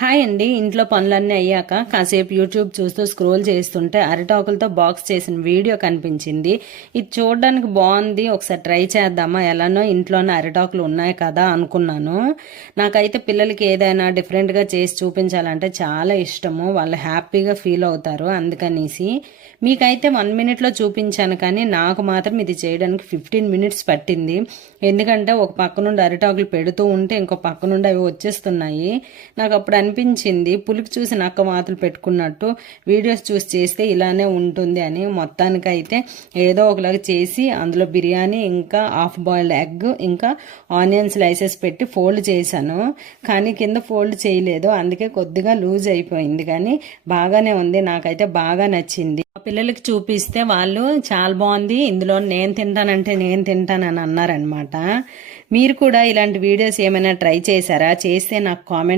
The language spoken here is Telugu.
హాయ్ అండి. ఇంట్లో పనులన్నీ అయ్యాక కాసేపు యూట్యూబ్ చూస్తూ స్క్రోల్ చేస్తుంటే అరిటాకులతో బాక్స్ చేసిన వీడియో కనిపించింది. ఇది చూడడానికి బాగుంది, ఒకసారి ట్రై చేద్దామా, ఎలానో ఇంట్లోనే అరిటాకులు ఉన్నాయి కదా అనుకున్నాను. నాకైతే పిల్లలకి ఏదైనా డిఫరెంట్గా చేసి చూపించాలంటే చాలా ఇష్టము, వాళ్ళు హ్యాపీగా ఫీల్ అవుతారు. అందుకనేసి మీకైతే 1 మినిట్లో చూపించాను, కానీ నాకు మాత్రం ఇది చేయడానికి 15 మినిట్స్ పట్టింది. ఎందుకంటే ఒక పక్క నుండి అరిటాకులు పెడుతూ ఉంటే ఇంకో పక్క నుండి అవి వచ్చేస్తున్నాయి. నాకు అప్పుడు అనిపించింది పులుపు చూసి నక్క మాటలు పెట్టుకున్నట్టు వీడియోస్ చూసి చేస్తే ఇలానే ఉంటుంది అని. మొత్తానికైతే ఏదో ఒకలాగా చేసి అందులో బిర్యానీ, ఇంకా హాఫ్ బాయిల్డ్ ఎగ్, ఇంకా ఆనియన్ స్లైసెస్ పెట్టి ఫోల్డ్ చేశాను. కానీ కింద ఫోల్డ్ చేయలేదు, అందుకే కొద్దిగా లూజ్ అయిపోయింది. కానీ బాగానే ఉంది, నాకైతే బాగా నచ్చింది. పిల్లలకి చూపిస్తే వాళ్ళు చాలా బాగుంది, ఇందులో నేను తింటానంటే నేను తింటానని అన్నారనమాట. మీరు కూడా ఇలాంటి వీడియోస్ ఏమైనా ట్రై చేశారా? చేస్తే నాకు కామెంట్